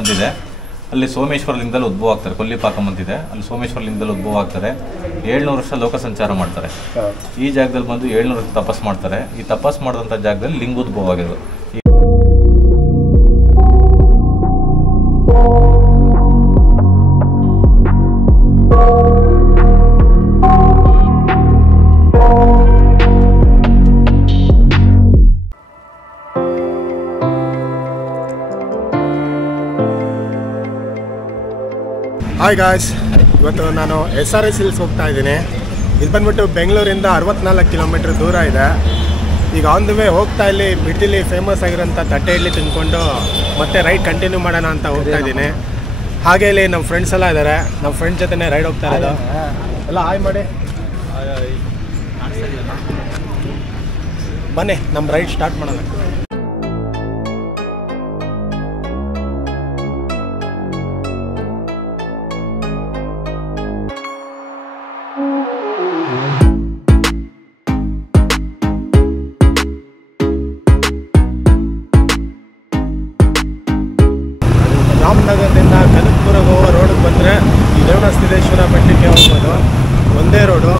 ಅಂತಿದೆ. ಅಲ್ಲಿ ಸೋಮೇಶ್ವರ ಲಿಂಗದಲ್ಲಿ ಉದ್ಭವ ಆಗ್ತಾರೆ. ಕೊಲ್ಲಿಪಾಕಂ ಅಂತಿದೆ, ಅಲ್ಲಿ ಸೋಮೇಶ್ವರ ಲಿಂಗದಲ್ಲಿ ಉದ್ಭವ ಆಗ್ತಾರೆ. 700 ವರ್ಷ ಲೋಕ ಸಂಚಾರ ಮಾಡ್ತಾರೆ. ಈ ಜಾಗದಲ್ಲಿ ಬಂದು 700 ವರ್ಷ ತಪಸ್ ಮಾಡ್ತಾರೆ. ಈ ತಪಸ್ ಮಾಡಿದಂಥ ಜಾಗದಲ್ಲಿ ಲಿಂಗೋದ್ಭವ ಆಗಿರೋದು. ಹಾಯ್ ಗಾಯ್ಸ್, ಇವತ್ತು ನಾನು SRS ಹಿಲ್ಸ್ ಹೋಗ್ತಾ ಇದ್ದೀನಿ. ಇಲ್ಲಿ ಬಂದ್ಬಿಟ್ಟು ಬೆಂಗಳೂರಿಂದ 64 ಕಿಲೋಮೀಟ್ರ್ ದೂರ ಇದೆ. ಈಗ ಆನ್ ದ ವೇ ಹೋಗ್ತಾ ಇಲ್ಲಿ ಬಿಟ್ಟಿಲಿ ಫೇಮಸ್ ಆಗಿರೋಂಥ ತಟ್ಟೆ ಇಡ್ಲಿ ತಿಂದ್ಕೊಂಡು ಮತ್ತೆ ರೈಡ್ ಕಂಟಿನ್ಯೂ ಮಾಡೋಣ ಅಂತ ಹೋಗ್ತಾ ಇದ್ದೀನಿ. ಹಾಗೆ ಇಲ್ಲಿ ನಮ್ಮ ಫ್ರೆಂಡ್ಸ್ ಎಲ್ಲ ಇದ್ದಾರೆ. ನಮ್ಮ ಫ್ರೆಂಡ್ ಜೊತೆ ರೈಡ್ ಹೋಗ್ತಾ ಇರೋದು. ಎಲ್ಲ ಹಾಯ್ ಮಾಡಿ, ಬನ್ನಿ ನಮ್ಮ ರೈಡ್ ಸ್ಟಾರ್ಟ್ ಮಾಡೋಣ. ರಾಮನಗರದಿಂದ ಕನಕಪುರಕ್ಕೆ ಹೋಗೋ ರೋಡಿಗೆ ಬಂದರೆ ಈ ರೇವಣಸಿದ್ದೇಶ್ವರ ಬೆಟ್ಟಕ್ಕೆ ಹೋಗ್ಬೋದು. ಒಂದೇ ರೋಡು.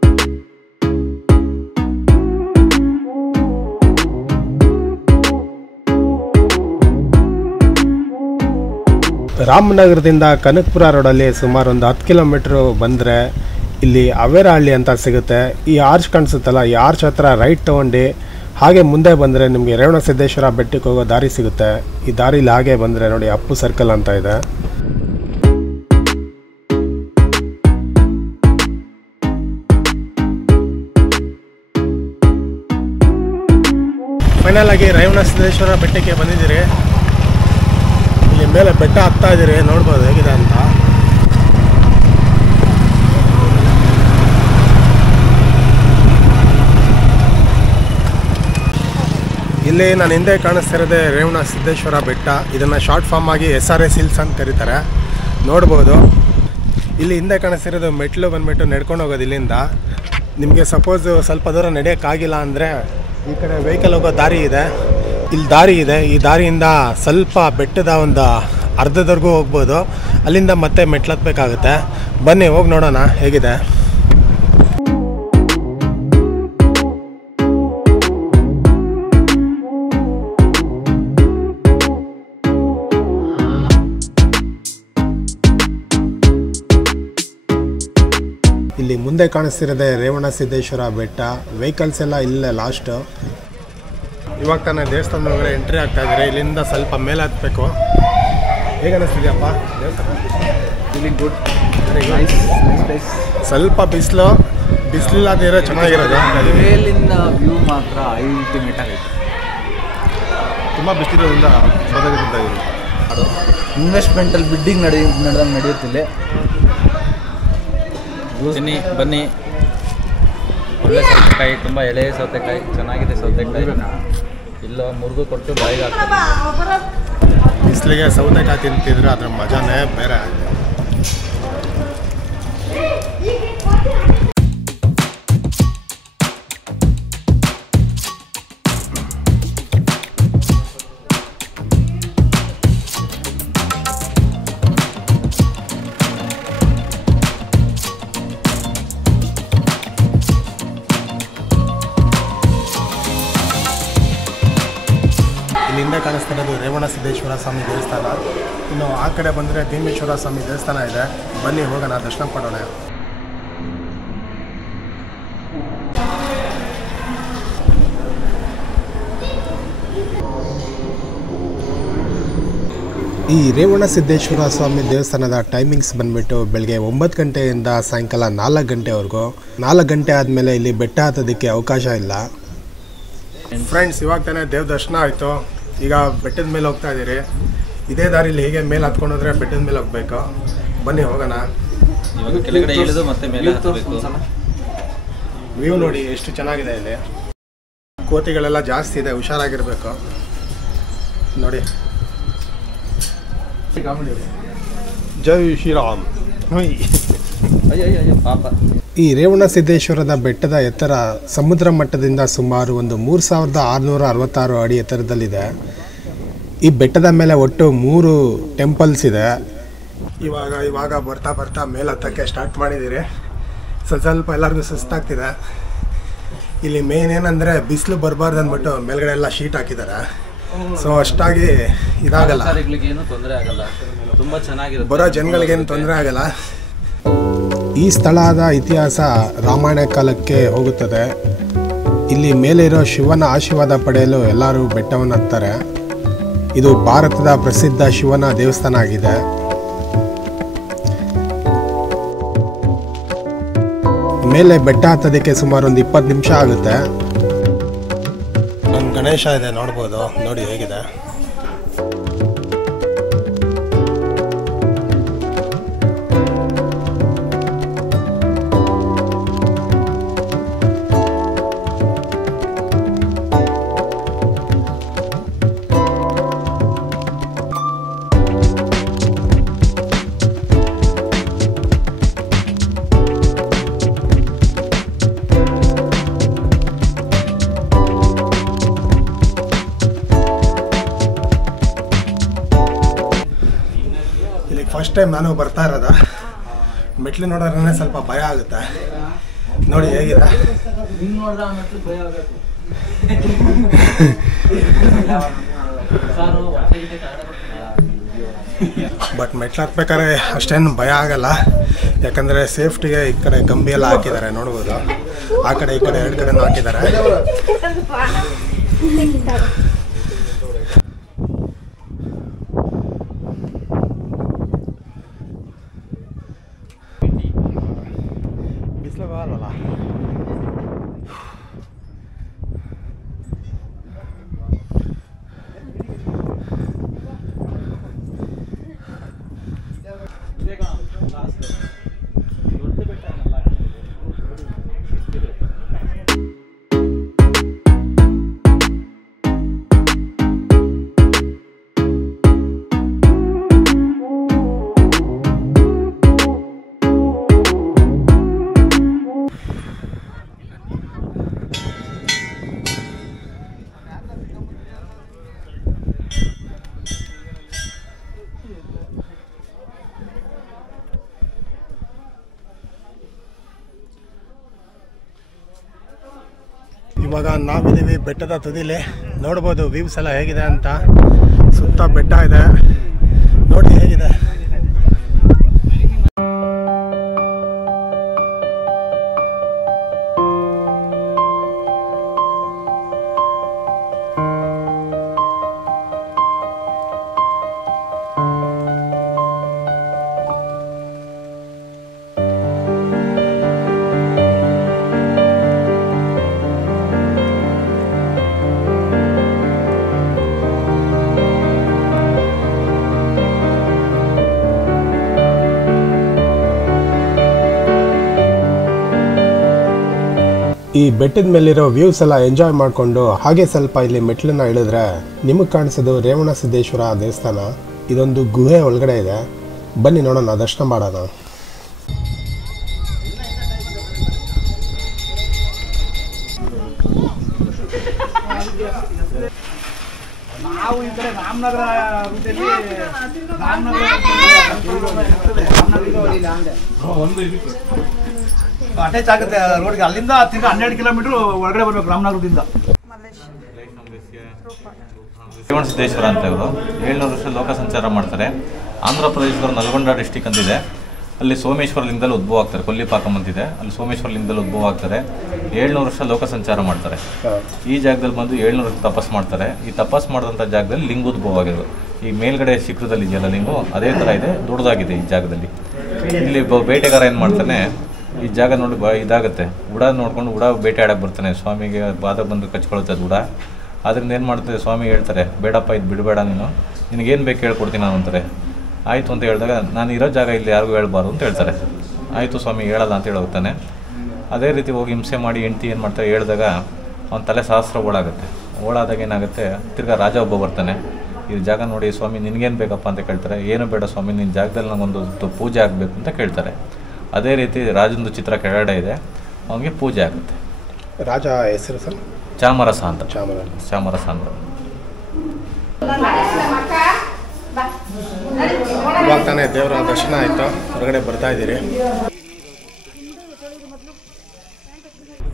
ರಾಮನಗರದಿಂದ ಕನಕಪುರ ರೋಡಲ್ಲಿ ಸುಮಾರು ಒಂದು 10 ಕಿಲೋಮೀಟ್ರು ಬಂದರೆ ಇಲ್ಲಿ ಅವೇರಹಳ್ಳಿ ಅಂತ ಸಿಗುತ್ತೆ. ಈ ಆರ್ಚ್ ಕಾಣಿಸುತ್ತಲ್ಲ, ಈ ಆರ್ಚ್ ಹತ್ರ ರೈಟ್ ತೊಗೊಂಡು ಹಾಗೆ ಮುಂದೆ ಬಂದರೆ ನಿಮಗೆ ರೇವಣಸಿದ್ದೇಶ್ವರ ಬೆಟ್ಟಕ್ಕೆ ಹೋಗೋ ದಾರಿ ಸಿಗುತ್ತೆ. ಈ ದಾರಿಲಿ ಹಾಗೆ ಬಂದರೆ ನೋಡಿ ಅಪ್ಪು ಸರ್ಕಲ್ ಅಂತ ಇದೆ. ಫೈನಲ್ ಆಗಿ ರೇವಣಸಿದ್ದೇಶ್ವರ ಬೆಟ್ಟಕ್ಕೆ ಬಂದಿದ್ದೀರಿ. ಇಲ್ಲಿ ಮೇಲೆ ಬೆಟ್ಟ ಹತ್ತಾ ಇದ್ದೀರಿ, ನೋಡ್ಬೋದು ಹೇಗಿದೆ ಅಂತ. ಇಲ್ಲಿ ನಾನು ಹಿಂದೆ ಕಾಣಿಸ್ತಿರೋದೆ ರೇವಣಸಿದ್ದೇಶ್ವರ ಬೆಟ್ಟ. ಇದನ್ನು ಶಾರ್ಟ್ ಫಾರ್ಮ್ ಆಗಿ SRS ಹಿಲ್ಸ್ ಅಂತ ಕರೀತಾರೆ. ನೋಡ್ಬೋದು ಇಲ್ಲಿ ಹಿಂದೆ ಕಾಣಿಸ್ತಿರೋದು ಮೆಟ್ಲು ಬಂದುಬಿಟ್ಟು ನಡ್ಕೊಂಡು ಹೋಗೋದು. ಇಲ್ಲಿಂದ ನಿಮಗೆ ಸಪೋಸ್ ಸ್ವಲ್ಪ ದೂರ ನಡೆಯೋಕ್ಕಾಗಿಲ್ಲ ಅಂದರೆ ಈ ಕಡೆ ವೆಹಿಕಲ್ ಹೋಗೋ ದಾರಿ ಇದೆ. ಇಲ್ಲಿ ದಾರಿ ಇದೆ. ಈ ದಾರಿಯಿಂದ ಸ್ವಲ್ಪ ಬೆಟ್ಟದ ಒಂದು ಅರ್ಧದವರೆಗೂ ಹೋಗ್ಬೋದು. ಅಲ್ಲಿಂದ ಮತ್ತೆ ಮೆಟ್ಲು ಹತ್ತಬೇಕಾಗುತ್ತೆ. ಬನ್ನಿ ಹೋಗಿ ನೋಡೋಣ ಹೇಗಿದೆ. ಇಲ್ಲಿ ಮುಂದೆ ಕಾಣಿಸ್ತಿರೋದೆ ರೇವಣಸಿದ್ದೇಶ್ವರ ಬೆಟ್ಟ. ವೆಹಿಕಲ್ಸ್ ಎಲ್ಲ ಇಲ್ಲೇ ಲಾಸ್ಟು. ಇವಾಗ ತಾನೇ ದೇವಸ್ಥಾನದ ಒಳಗಡೆ ಎಂಟ್ರಿ ಆಗ್ತಾ ಇದ್ದಾರೆ. ಇಲ್ಲಿಂದ ಸ್ವಲ್ಪ ಮೇಲೆ ಹತ್ತಬೇಕು. ಹೇಗೆ ಅನ್ನಿಸ್ತಿದೆಯಪ್ಪ ದೇವಸ್ಥಾನ? Feeling good, very good. ಸ್ವಲ್ಪ ಬಿಸಿಲಿಲ್ಲದಿರೋ ಚೆನ್ನಾಗಿರೋದು. ಮೇಲಿಂದ ವ್ಯೂ ಮಾತ್ರ ಅಲ್ಟಿಮೇಟ್ ಆಗೈತೆ. ತುಂಬ ಬಿಸಿಲಿರೋದ್ರಿಂದ ಅದು ಇನ್ವೆಸ್ಟ್ಮೆಂಟಲ್ಲಿ ಬಿಡ್ಡಿಂಗ್ ನಡೆಯುತ್ತಿಲ್ಲ. ಬನ್ನಿ, ಒಳ್ಳೆ ಸೌತೆಕಾಯಿ, ತುಂಬ ಎಳೆ ಸೌತೆಕಾಯಿ, ಚೆನ್ನಾಗಿದೆ ಸೌತೆಕಾಯಿ. ಇಲ್ಲೋ ಮುರುಗು ಕೊಟ್ಟು ಬಾಯಿಗೆ ಹಾಕ್ತಾರೆ. ಬಿಸಿಲಿಗೆ ಸೌತೆಕಾಯಿ ತಿಂತಿದ್ರೆ ಅದ್ರ ಮಜಾನೇ ಬೇರೆ. ಇಲ್ಲಿಂದ ಕಾಣಿಸ್ತಿರೋದು ರೇವಣಸಿದ್ದೇಶ್ವರ ಸ್ವಾಮಿ ದೇವಸ್ಥಾನ. ಇನ್ನು ಆ ಕಡೆ ಬಂದರೆ ಭೀಮೇಶ್ವರ ಸ್ವಾಮಿ ದೇವಸ್ಥಾನ ಇದೆ. ಬನ್ನಿ ಹೋಗೋಣ, ದರ್ಶನ ಪಡೋಣ. ಈ ರೇವಣಸಿದ್ದೇಶ್ವರ ಸ್ವಾಮಿ ದೇವಸ್ಥಾನದ ಟೈಮಿಂಗ್ಸ್ ಬಂದುಬಿಟ್ಟು ಬೆಳಗ್ಗೆ 9 ಗಂಟೆಯಿಂದ ಸಾಯಂಕಾಲ 4 ಗಂಟೆವರೆಗೂ. 4 ಗಂಟೆ ಆದಮೇಲೆ ಇಲ್ಲಿ ಬೆಟ್ಟ ಹತ್ತೋದಕ್ಕೆ ಅವಕಾಶ ಇಲ್ಲ. ಫ್ರೆಂಡ್ಸ್, ಇವಾಗ ತಾನೇ ದೇವ ದರ್ಶನ ಆಯಿತು. ಈಗ ಬೆಟ್ಟದ ಮೇಲೆ ಹೋಗ್ತಾ ಇದ್ದೀರಿ. ಇದೇ ದಾರಿಲಿ ಹೀಗೆ ಮೇಲೆ ಹತ್ಕೊಂಡು ಹೋದ್ರೆ ಬೆಟ್ಟದ ಮೇಲೆ ಹೋಗ್ಬೇಕು. ಬನ್ನಿ ಹೋಗೋಣ. ಕೆಳಗಡೆ ಇಳಿದು ಮತ್ತೆ ಮೇಲೆ ಹತ್ತಬೇಕು. ವ್ಯೂ ನೋಡಿ ಎಷ್ಟು ಚೆನ್ನಾಗಿದೆ. ಇಲ್ಲಿ ಕೋತಿಗಳೆಲ್ಲ ಜಾಸ್ತಿ ಇದೆ, ಹುಷಾರಾಗಿರ್ಬೇಕು. ನೋಡಿ, ಜೈ ಶ್ರೀರಾಮ್. ಈ ರೇವಣಸಿದ್ದೇಶ್ವರದ ಬೆಟ್ಟದ ಎತ್ತರ ಸಮುದ್ರ ಮಟ್ಟದಿಂದ ಸುಮಾರು ಒಂದು 3666 ಅಡಿ ಎತ್ತರದಲ್ಲಿದೆ. ಈ ಬೆಟ್ಟದ ಮೇಲೆ ಒಟ್ಟು 3 ಟೆಂಪಲ್ಸ್ ಇದೆ. ಇವಾಗ ಬರ್ತಾ ಬರ್ತಾ ಮೇಲೆ ಹತ್ತಕ್ಕೆ ಸ್ಟಾರ್ಟ್ ಮಾಡಿದ್ದೀರಿ. ಸ್ವಲ್ಪ ಎಲ್ಲರಿಗೂ ಸುಸ್ತಾಗ್ತಿದೆ. ಇಲ್ಲಿ ಮೇನ್ ಏನಂದರೆ ಬಿಸಿಲು ಬರಬಾರ್ದು ಅಂದ್ಬಿಟ್ಟು ಮೇಲ್ಗಡೆ ಎಲ್ಲ ಶೀಟ್ ಹಾಕಿದ್ದಾರೆ. ಸೊ ಅಷ್ಟಾಗಿ ಇದಾಗಲ್ಲ, ತುಂಬ ಚೆನ್ನಾಗಿರುತ್ತೆ, ಬರೋ ಜನಗಳಿಗೇನು ತೊಂದರೆ ಆಗಲ್ಲ. ಈ ಸ್ಥಳದ ಇತಿಹಾಸ ರಾಮಾಯಣ ಕಾಲಕ್ಕೆ ಹೋಗುತ್ತದೆ. ಇಲ್ಲಿ ಮೇಲೆ ಇರೋ ಶಿವನ ಆಶೀರ್ವಾದ ಪಡೆಯಲು ಎಲ್ಲರೂ ಬೆಟ್ಟವನ್ನು ಹತ್ತಾರೆ. ಇದು ಭಾರತದ ಪ್ರಸಿದ್ಧ ಶಿವನ ದೇವಸ್ಥಾನ ಆಗಿದೆ. ಮೇಲೆ ಬೆಟ್ಟ ಹತ್ತೋದಕ್ಕೆ ಸುಮಾರು ಒಂದು 20 ನಿಮಿಷ ಆಗುತ್ತೆ. ನಮ್ಮ ಗಣೇಶ ಇದೆ, ನೋಡ್ಬೋದು, ನೋಡಿ ಹೇಗಿದೆ. ಫಸ್ಟ್ ಟೈಮ್ ನಾನು ಬರ್ತಾ ಇರೋದ. ಮೆಟ್ಲು ನೋಡೋದ್ರೆ ಸ್ವಲ್ಪ ಭಯ ಆಗುತ್ತೆ. ನೋಡಿ ಹೇಗಿದೆ. ಬಟ್ ಮೆಟ್ಲು ಹತ್ಬೇಕಾದ್ರೆ ಅಷ್ಟೇನು ಭಯ ಆಗಲ್ಲ, ಯಾಕಂದರೆ ಸೇಫ್ಟಿಗೆ ಈ ಕಡೆ ಕಂಬಿ ಎಲ್ಲ ಹಾಕಿದ್ದಾರೆ, ನೋಡ್ಬೋದು. ಆ ಕಡೆ ಈ ಕಡೆ 2 ಕಡೆನೂ ಹಾಕಿದ್ದಾರೆ. ಇವಾಗ ನಾವಿದ್ದೀವಿ ಬೆಟ್ಟದ ತುದಿಲಿ. ನೋಡ್ಬೋದು ವ್ಯೂಸ್ ಎಲ್ಲ ಹೇಗಿದೆ ಅಂತ. ಸುತ್ತ ಬೆಟ್ಟ ಇದೆ, ನೋಡಿ ಹೇಗಿದೆ. ಈ ಬೆಟ್ಟದ ಮೇಲಿರೋ ವ್ಯೂಸ್ ಎಲ್ಲ ಎಂಜಾಯ್ ಮಾಡಿಕೊಂಡು ಹಾಗೆ ಸ್ವಲ್ಪ ಇಲ್ಲಿ ಮೆಟ್ಲನ್ನ ಇಳಿದ್ರೆ ನಿಮಗೆ ಕಾಣಿಸೋದು ರೇವಣ ಸಿದ್ದೇಶ್ವರ ದೇವಸ್ಥಾನ. ಇದೊಂದು ಗುಹೆ ಒಳಗಡೆ ಇದೆ. ಬನ್ನಿ ನೋಡೋಣ, ದರ್ಶನ ಮಾಡೋಣ. ನಾವು ಈ ಕಡೆ ರಾಮನಗರ ರೂಟಲ್ಲಿ ಅಟ್ಯಾಚ್ ಆಗುತ್ತೆ ರೋಡ್ಗೆ. ಅಲ್ಲಿಂದ ತಿರ್ಗಿ 12 ಕಿಲೋಮೀಟರ್ ಒಳಗಡೆ ಬರ್ಬೇಕು ರಾಮನಗರದಿಂದ. ರೇವಣ ಸಿದ್ದೇಶ್ವರ ಅಂತ ಇವರು 700 ವರ್ಷ ಲೋಕ ಸಂಚಾರ ಮಾಡ್ತಾರೆ. ಆಂಧ್ರ ಪ್ರದೇಶದ ನಲ್ಗೊಂಡ ಡಿಸ್ಟಿಕ್ ಅಂತಿದೆ, ಅಲ್ಲಿ ಸೋಮೇಶ್ವರ ಲಿಂಗದಲ್ಲಿ ಉದ್ಭವ ಆಗ್ತಾರೆ. ಕೊಲ್ಲಿಪಾಕಂ ಅಂತಿದೆ, ಅಲ್ಲಿ ಸೋಮೇಶ್ವರ ಲಿಂಗದಲ್ಲಿ ಉದ್ಭವ ಆಗ್ತಾರೆ. 700 ವರ್ಷ ಲೋಕ ಸಂಚಾರ ಮಾಡ್ತಾರೆ. ಈ ಜಾಗದಲ್ಲಿ ಬಂದು 700 ವರ್ಷ ತಪಸ್ ಮಾಡ್ತಾರೆ. ಈ ತಪಸ್ ಮಾಡಿದಂಥ ಜಾಗದಲ್ಲಿ ಲಿಂಗ ಉದ್ಭವ ಆಗಿರೋದು. ಈ ಮೇಲ್ಗಡೆ ಶಿಖರದಲ್ಲಿ ಇದೆಯಲ್ಲ ಲಿಂಗು, ಅದೇ ಥರ ಇದೆ, ದೊಡ್ಡದಾಗಿದೆ ಈ ಜಾಗದಲ್ಲಿ. ಇಲ್ಲಿ ಬೇಟೆಗಾರ ಏನು ಮಾಡ್ತಾನೆ, ಈ ಜಾಗ ನೋಡಿ ಇದಾಗುತ್ತೆ, ಉಡ ನೋಡ್ಕೊಂಡು ಉಡ ಬೇಟೆ ಆಡಕ್ಕೆ ಬರ್ತಾನೆ. ಸ್ವಾಮಿಗೆ ಬಾದ ಬಂದು ಕಚ್ಕೊಳ್ತದೆ ಉಡ. ಅದರಿಂದ ಏನು ಮಾಡ್ತಾರೆ, ಸ್ವಾಮಿ ಹೇಳ್ತಾರೆ, ಬೇಡಪ್ಪ ಇದು ಬಿಡಬೇಡ, ನಿನಗೇನು ಬೇಕು ಹೇಳ್ಕೊಡ್ತೀನಿ ನಾನು ಅಂತಾರೆ. ಆಯಿತು ಅಂತ ಹೇಳಿದಾಗ, ನಾನು ಇರೋ ಜಾಗ ಇಲ್ಲಿ ಯಾರಿಗೂ ಹೇಳ್ಬಾರ್ದು ಅಂತ ಹೇಳ್ತಾರೆ. ಆಯಿತು ಸ್ವಾಮಿ ಹೇಳಲ್ಲ ಅಂತ ಹೇಳಿ ಹೋಗ್ತಾನೆ. ಅದೇ ರೀತಿ ಹೋಗಿ ಹಿಂಸೆ ಮಾಡಿ ಹೆಂಡ್ತಿ ಏನು ಮಾಡ್ತಾರೆ ಹೇಳಿದಾಗ ಅವನ ತಲೆ ಸಹಸ್ರ ಓಡಾಗುತ್ತೆ. ಓಡಾದಾಗ ಏನಾಗುತ್ತೆ, ತಿರ್ಗಾ ರಾಜ ಒಬ್ಬ ಬರ್ತಾನೆ. ಈ ಜಾಗ ನೋಡಿ ಸ್ವಾಮಿ ನಿನಗೇನು ಬೇಕಪ್ಪ ಅಂತ ಕೇಳ್ತಾರೆ. ಏನು ಬೇಡ ಸ್ವಾಮಿ, ನಿನ್ನ ಜಾಗದಲ್ಲಿ ನನಗೊಂದು ಪೂಜೆ ಆಗಬೇಕು ಅಂತ ಕೇಳ್ತಾರೆ. ಅದೇ ರೀತಿ ರಾಜಂದು ಚಿತ್ರ ಕೆಳಗಡೆ ಇದೆ, ಅವನಿಗೆ ಪೂಜೆ ಆಗುತ್ತೆ. ರಾಜ ಹೆಸರು ಸರ್ ಚಾಮರಸ ಅಂತ. ಚಾಮರಸ ಚಾಮರಸ ಅಂತ. ಇವಾಗ ತಾನೇ ದೇವರ ದರ್ಶನ ಆಯಿತು, ಹೊರಗಡೆ ಬರ್ತಾ ಇದ್ದೀರಿ.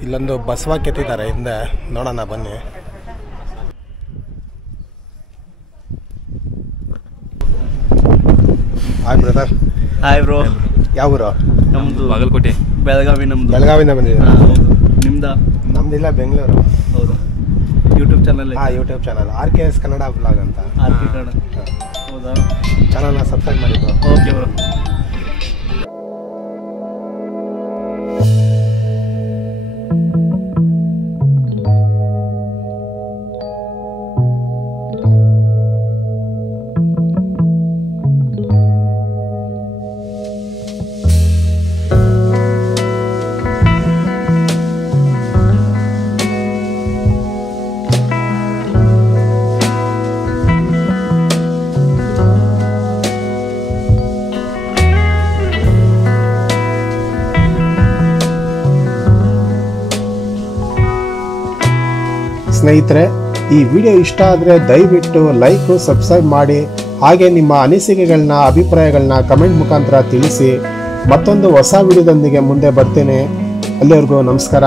ಇಲ್ಲೊಂದು ಬಸವ ಕೆತ್ತಿದ್ದಾರೆ ಹಿಂದೆ, ನೋಡೋಣ ಬನ್ನಿ. Hi brother. Hi bro. ಯಾವ ಊರು? ನಮ್ಮದು ಬಾಗಲಕೋಟೆ. ಬೆಳಗಾವಿ ನಮ್ಮದು. ಬೆಳಗಾವಿಂದ ಬಂದಿದ್ದೀರಾ? ಹೌದು. ನಿಮ್ದು? ನಮ್ದಿಲ್ಲ ಬೆಂಗಳೂರು. ಹೌದು. YouTube channel? ಹಾಂ, YouTube channel RKS Kannada blog ಅಂತ. ಹೌದಾ? ಚಾನಲ್ನ ಸಬ್ಸ್ಕ್ರೈಬ್ ಮಾಡಿದ್ದು. Okay bro. ಸ್ನೇಹಿತರೆ, ಈ ವಿಡಿಯೋ ಇಷ್ಟ ಆದರೆ ದಯವಿಟ್ಟು ಲೈಕ್, ಸಬ್ಸ್ಕ್ರೈಬ್ ಮಾಡಿ. ಹಾಗೆ ನಿಮ್ಮ ಅನಿಸಿಕೆಗಳನ್ನ, ಅಭಿಪ್ರಾಯಗಳನ್ನ ಕಮೆಂಟ್ ಮುಖಾಂತರ ತಿಳಿಸಿ. ಮತ್ತೊಂದು ಹೊಸ ವಿಡಿಯೋದೊಂದಿಗೆ ಮುಂದೆ ಬರ್ತೇನೆ. ಅಲ್ಲಿವರೆಗೂ ನಮಸ್ಕಾರ.